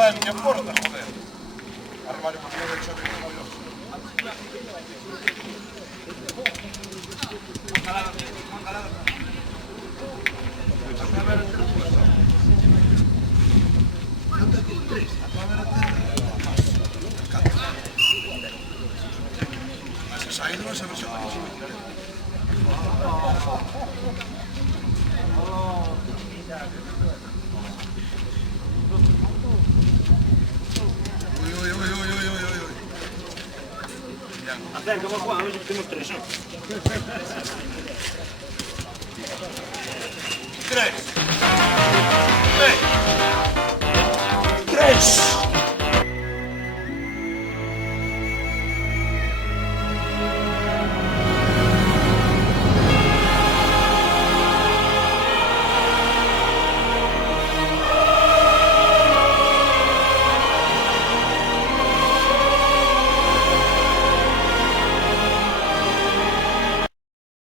va a niña porta, joder. Armario por medio del choque como yo. Se ha ido esa versión de Acerca, vamos Juan, a ver si tenemos tres, ¿no? Tres. ¡Tres!